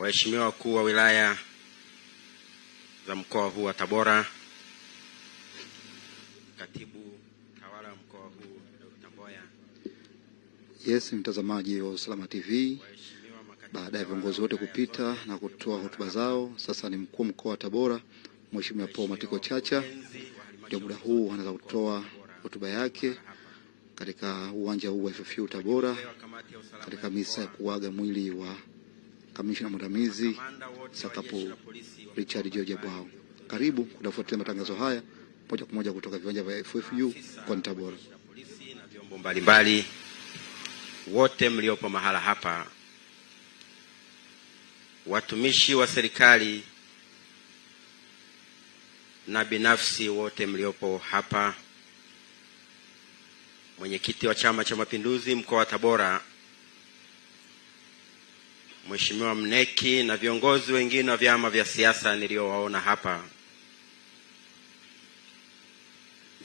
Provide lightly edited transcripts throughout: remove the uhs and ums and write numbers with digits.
Waheshimiwa wakuu wa wilaya za mkoa huu wa Tabora, Katibu Tawala wa mkoa huu Dr. Mboya. Yes, mtazamaji wa Usalama TV, baada ya viongozi wote kupita na kutoa hotuba zao, sasa ni mkuu mkoa wa Tabora Mheshimiwa Paul Matiko Chacha ndio muda huu anaanza kutoa hotuba yake katika uwanja huu wa FFU Tabora katika misa ya kuaga mwili wa kamishna mwandamizi Sakapo Richard George Abwao. Karibu kufuatilia matangazo haya moja kwa moja kutoka viwanja vya FFU kwa Tabora. Polisi na vyombo mbalimbali wote mliopo mahala hapa, watumishi wa serikali na binafsi wote mliopo hapa, mwenyekiti wa Chama cha Mapinduzi mkoa wa Tabora Mheshimiwa Mneki na viongozi wengine wa vyama vya siasa niliowaona hapa,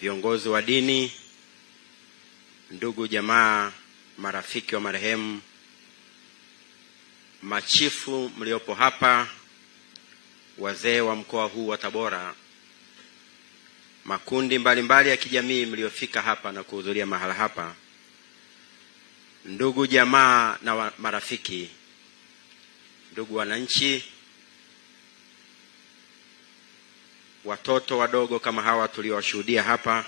viongozi wa dini, ndugu jamaa, marafiki wa marehemu, machifu mliopo hapa, wazee wa mkoa huu wa Tabora, makundi mbalimbali ya kijamii mliofika hapa na kuhudhuria mahala hapa, ndugu jamaa na marafiki, ndugu wananchi, watoto wadogo kama hawa tuliowashuhudia hapa,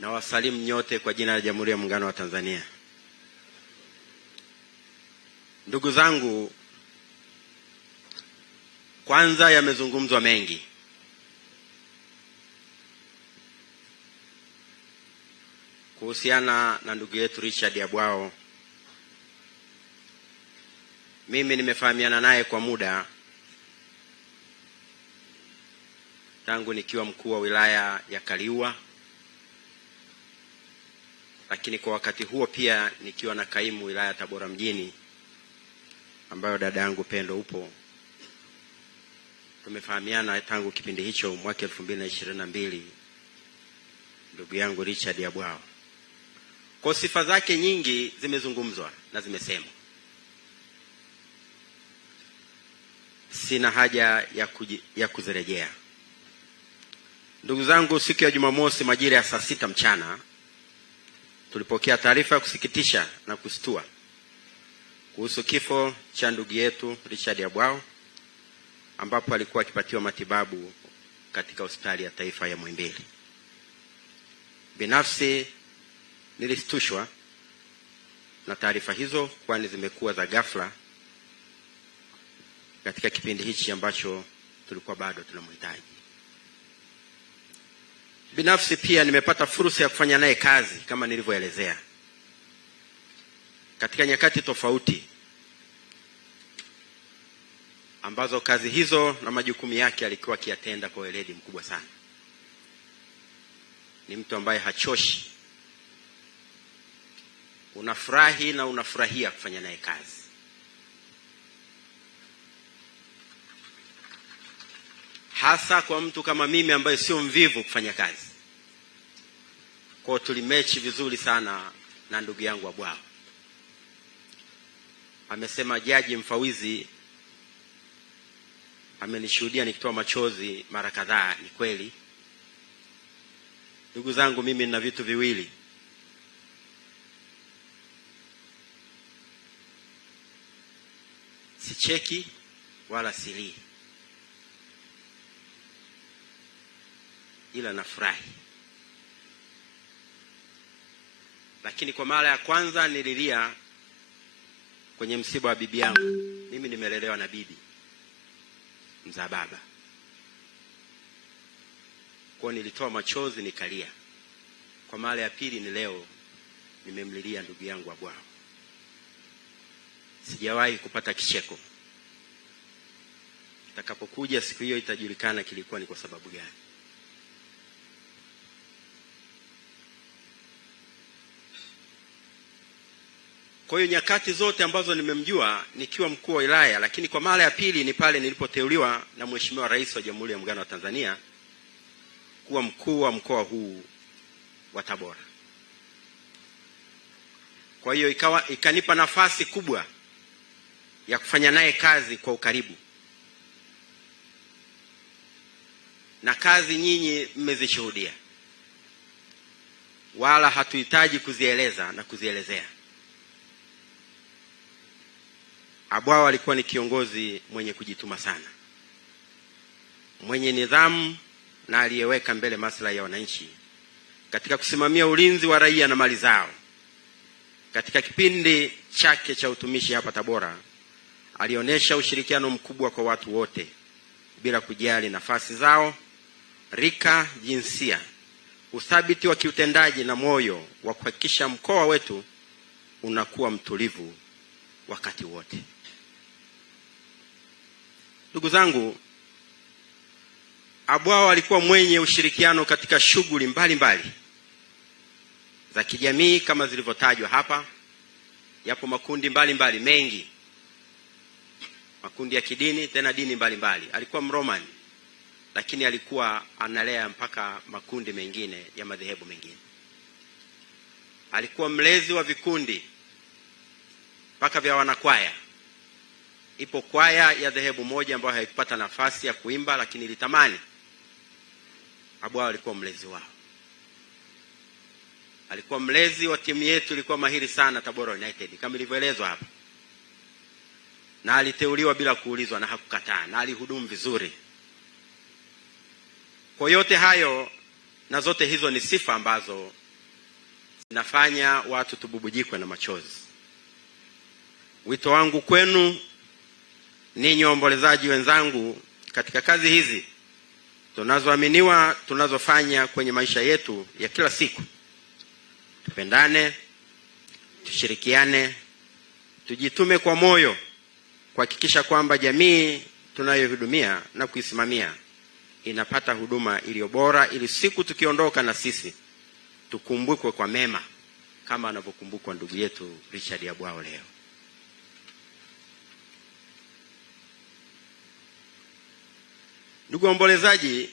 na wasalimu nyote kwa jina la Jamhuri ya Muungano wa Tanzania. Ndugu zangu, kwanza yamezungumzwa mengi. Kuhusiana na ndugu yetu Richard Abwao, mimi nimefahamiana naye kwa muda tangu nikiwa mkuu wa wilaya ya Kaliua, lakini kwa wakati huo pia nikiwa na kaimu wilaya ya Tabora mjini ambayo dada yangu Pendo upo. Tumefahamiana tangu kipindi hicho mwaka 2022, ndugu yangu Richard Abwao. Kwa sifa zake nyingi zimezungumzwa na zimesemwa, sina haja ya kuzirejea. Ndugu zangu, siku ya Jumamosi majira ya saa 6 mchana tulipokea taarifa ya kusikitisha na kustua kuhusu kifo cha ndugu yetu Richard Abwao, ambapo alikuwa akipatiwa matibabu katika hospitali ya taifa ya Muhimbili. Binafsi nilishtushwa na taarifa hizo, kwani zimekuwa za ghafla katika kipindi hichi ambacho tulikuwa bado tunamhitaji. Binafsi pia nimepata fursa ya kufanya naye kazi kama nilivyoelezea katika nyakati tofauti, ambazo kazi hizo na majukumu yake alikuwa akiyatenda kwa weledi mkubwa sana. Ni mtu ambaye hachoshi, unafurahi na unafurahia kufanya naye kazi. Hasa kwa mtu kama mimi ambaye sio mvivu kufanya kazi. Kwa tulimechi vizuri sana na ndugu yangu Abwao. Amesema jaji mfawizi amenishuhudia nikitoa machozi mara kadhaa. Ni kweli. Ndugu zangu, mimi nina vitu viwili. Sicheki wala silii, ila nafurahi. Lakini kwa mara ya kwanza nililia kwenye msiba wa bibi yangu. Mimi nimelelewa na bibi mzaa baba, kwa nilitoa machozi nikalia. Kwa mara ya pili ni leo nimemlilia ndugu yangu Abwao. Sijawahi kupata kicheko. Itakapokuja siku hiyo itajulikana kilikuwa ni kwa sababu gani. Kwa hiyo nyakati zote ambazo nimemjua nikiwa mkuu wa wilaya, lakini kwa mara ya pili ni pale nilipoteuliwa na Mheshimiwa Rais wa Jamhuri ya Muungano wa Tanzania kuwa mkuu wa mkoa huu wa Tabora. Kwa hiyo ikanipa nafasi kubwa ya kufanya naye kazi kwa ukaribu, na kazi nyinyi mmezishuhudia, wala hatuhitaji kuzieleza na kuzielezea. Abwao alikuwa ni kiongozi mwenye kujituma sana, mwenye nidhamu na aliyeweka mbele maslahi ya wananchi katika kusimamia ulinzi wa raia na mali zao. Katika kipindi chake cha utumishi hapa Tabora, alionyesha ushirikiano mkubwa kwa watu wote bila kujali nafasi zao, rika, jinsia, uthabiti wa kiutendaji na moyo wa kuhakikisha mkoa wetu unakuwa mtulivu wakati wote. Ndugu zangu, Abwao alikuwa mwenye ushirikiano katika shughuli mbalimbali za kijamii kama zilivyotajwa hapa. Yapo makundi mbalimbali mengi, makundi ya kidini, tena dini mbalimbali. Alikuwa Mromani, lakini alikuwa analea mpaka makundi mengine ya madhehebu mengine. Alikuwa mlezi wa vikundi mpaka vya wanakwaya. Ipo kwaya ya dhehebu moja ambayo haikupata nafasi ya kuimba, lakini ilitamani. Abwao alikuwa mlezi wao. Alikuwa mlezi wa timu yetu, ilikuwa mahiri sana, Tabora United, kama ilivyoelezwa hapa, na aliteuliwa bila kuulizwa na hakukataa, na alihudumu vizuri. Kwa yote hayo na zote hizo ni sifa ambazo zinafanya watu tububujikwe na machozi. Wito wangu kwenu ninyi waombolezaji wenzangu, katika kazi hizi tunazoaminiwa tunazofanya kwenye maisha yetu ya kila siku, tupendane, tushirikiane, tujitume kwa moyo kuhakikisha kwamba jamii tunayohudumia na kuisimamia inapata huduma iliyo bora, ili siku tukiondoka na sisi tukumbukwe kwa mema kama anavyokumbukwa ndugu yetu Richard Abwao leo. Ndugu waombolezaji,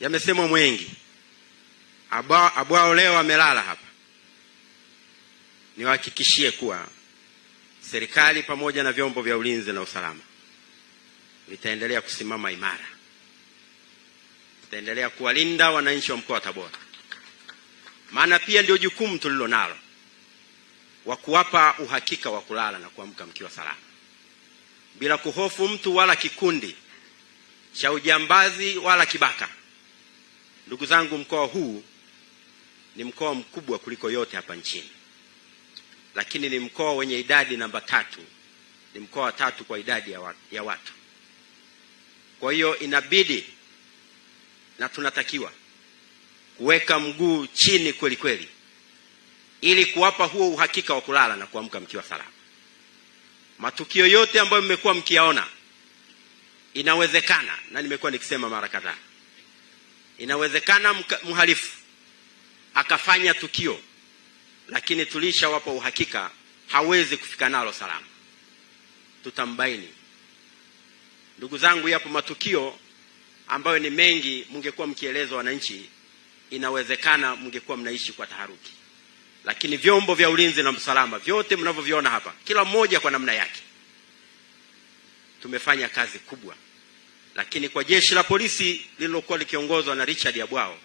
yamesemwa mwengi. Abwao leo amelala hapa. Niwahakikishie kuwa serikali pamoja na vyombo vya ulinzi na usalama vitaendelea kusimama imara, vitaendelea kuwalinda wananchi wa mkoa wa Tabora, maana pia ndio jukumu tulilo nalo wa kuwapa uhakika wa kulala na kuamka mkiwa salama, bila kuhofu mtu wala kikundi cha ujambazi wala kibaka. Ndugu zangu, mkoa huu ni mkoa mkubwa kuliko yote hapa nchini, lakini ni mkoa wenye idadi namba 3, ni mkoa wa 3 kwa idadi ya watu. Kwa hiyo inabidi na tunatakiwa kuweka mguu chini kweli kweli, ili kuwapa huo uhakika wa kulala na kuamka mkiwa salama. Matukio yote ambayo mmekuwa mkiyaona, inawezekana, na nimekuwa nikisema mara kadhaa, inawezekana mhalifu akafanya tukio, lakini tulishawapa uhakika hawezi kufika nalo salama, tutambaini. Ndugu zangu, yapo matukio ambayo ni mengi, mngekuwa mkielezwa wananchi, inawezekana mngekuwa mnaishi kwa taharuki. Lakini vyombo vya ulinzi na usalama vyote mnavyoviona hapa, kila mmoja kwa namna yake, tumefanya kazi kubwa. Lakini kwa jeshi la polisi lililokuwa likiongozwa na Richard Abwao,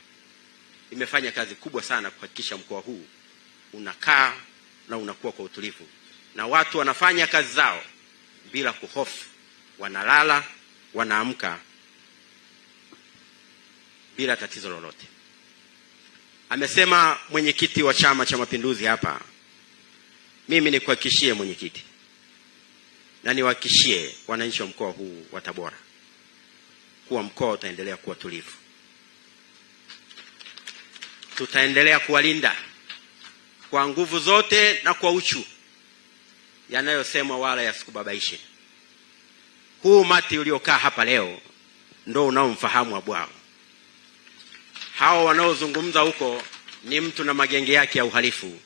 imefanya kazi kubwa sana kuhakikisha mkoa huu unakaa na unakuwa kwa utulivu, na watu wanafanya kazi zao bila kuhofu, wanalala, wanaamka bila tatizo lolote. Amesema mwenyekiti wa Chama cha Mapinduzi hapa, mimi nikuhakikishie mwenyekiti, na niwahakikishie wananchi wa mkoa huu wa Tabora kuwa mkoa utaendelea kuwa tulivu. Tutaendelea kuwalinda kwa nguvu zote na kwa uchu, yanayosemwa wala yasikubabaishe. Huu umati uliokaa hapa leo ndio unaomfahamu Abwao. Hao wanaozungumza huko ni mtu na magenge yake ya uhalifu.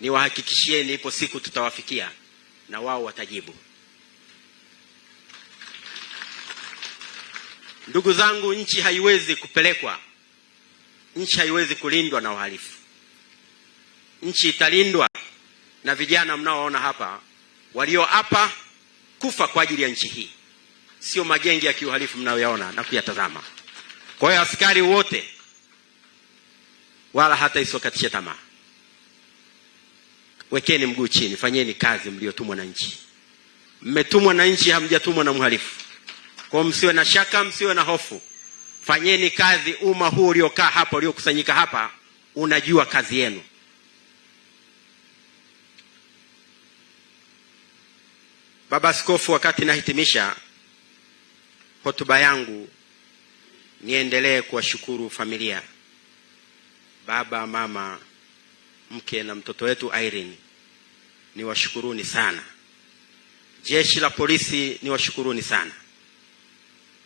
Niwahakikishieni ipo siku tutawafikia na wao watajibu. Ndugu zangu, nchi haiwezi kupelekwa, nchi haiwezi kulindwa na uhalifu. Nchi italindwa na vijana mnaoona hapa walioapa kufa kwa ajili ya nchi hii, sio magenge ya kiuhalifu mnayoyaona na kuyatazama. Kwa hiyo askari wote, wala hata isokatishe tamaa. Wekeni mguu chini, fanyeni kazi mliotumwa na nchi. Mmetumwa na nchi, hamjatumwa na mhalifu. Kwa msiwe na shaka, msiwe na hofu. Fanyeni kazi. Umma huu uliokaa hapa, uliokusanyika hapa, unajua kazi yenu. Baba Askofu, wakati nahitimisha hotuba yangu, niendelee kuwashukuru familia, baba, mama, mke na mtoto wetu Irene. Niwashukuruni sana. Jeshi la polisi, niwashukuruni sana.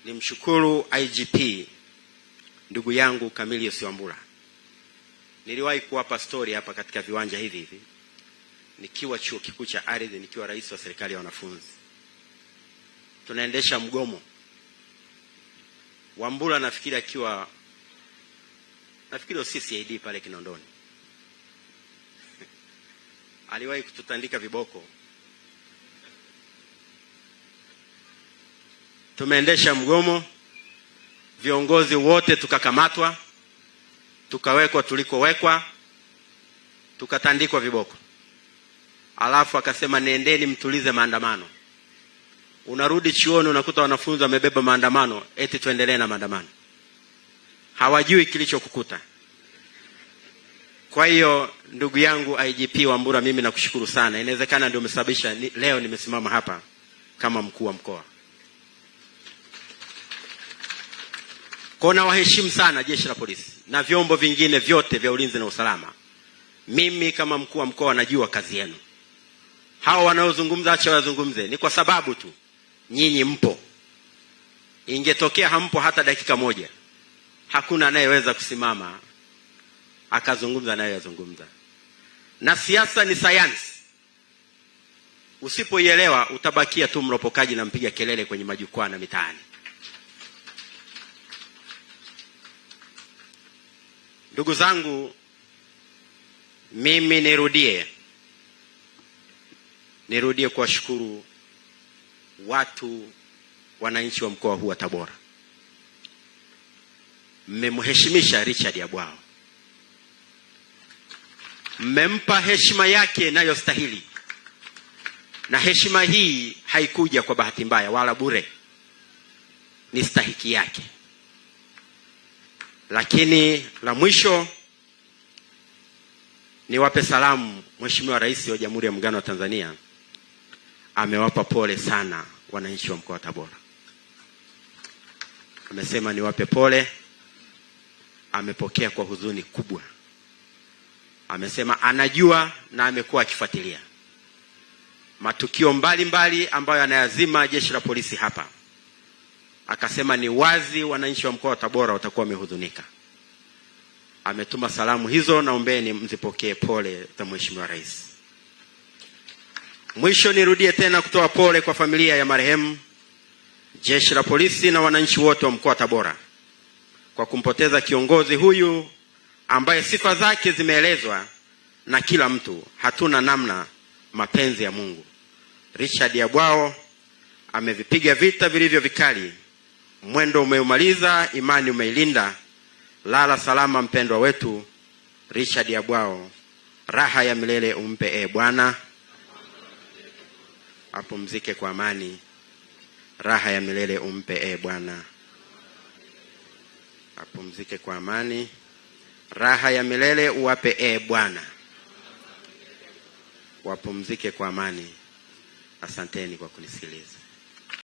Nimshukuru IGP ndugu yangu Camillus Wambura. Niliwahi kuwapa story hapa katika viwanja hivi hivi nikiwa chuo kikuu cha ardhi, nikiwa rais wa serikali ya wanafunzi. Tunaendesha mgomo. Wambura nafikiri akiwa CCID pale Kinondoni aliwahi kututandika viboko. Tumeendesha mgomo, viongozi wote tukakamatwa, tukawekwa tulikowekwa, tukatandikwa viboko. Alafu akasema nendeni mtulize maandamano. Unarudi chuoni unakuta wanafunzi wamebeba maandamano, eti tuendelee na maandamano. Hawajui kilichokukuta. Kwa hiyo ndugu yangu IGP Wambura, mimi nakushukuru sana. Inawezekana ndio umesababisha leo nimesimama hapa kama mkuu wa mkoa. Kwa na waheshimu sana jeshi la polisi na vyombo vingine vyote vya ulinzi na usalama. Mimi kama mkuu wa mkoa najua kazi yenu. Hao wanaozungumza acha wazungumze, ni kwa sababu tu nyinyi mpo. Ingetokea hampo hata dakika moja, hakuna anayeweza kusimama akazungumza naye yazungumza. Na siasa ni sayansi. Usipoielewa utabakia tu mropokaji na mpiga kelele kwenye majukwaa na mitaani. Ndugu zangu, mimi nirudie kuwashukuru wananchi wa mkoa huu wa Tabora. Mmemheshimisha Richard Yabwao. Mmempa heshima yake inayostahili. Na heshima hii haikuja kwa bahati mbaya wala bure. Ni stahiki yake. Lakini la mwisho niwape salamu. Mheshimiwa Rais wa Jamhuri ya Muungano wa Tanzania amewapa pole sana wananchi wa mkoa wa Tabora. Amesema niwape pole. Amepokea kwa huzuni kubwa. Amesema anajua na amekuwa akifuatilia matukio mbalimbali ambayo yanayazima jeshi la polisi hapa. Akasema ni wazi wananchi wa mkoa wa Tabora watakuwa wamehuzunika. Ametuma salamu hizo, naombeni mzipokee pole za Mheshimiwa Rais. Mwisho nirudie tena kutoa pole kwa familia ya marehemu, jeshi la polisi na wananchi wote wa mkoa wa Tabora kwa kumpoteza kiongozi huyu ambaye sifa zake zimeelezwa na kila mtu. Hatuna namna, mapenzi ya Mungu. Richard Yabwao amevipiga vita vilivyo vikali. Mwendo umeumaliza, imani umeilinda. Lala salama mpendwa wetu Richard Yabwao. Raha ya milele umpe Bwana. Apumzike kwa amani. Raha ya milele umpe Bwana. Apumzike kwa amani. Raha ya milele uwape Bwana. Wapumzike kwa amani. Asanteni kwa kunisikiliza.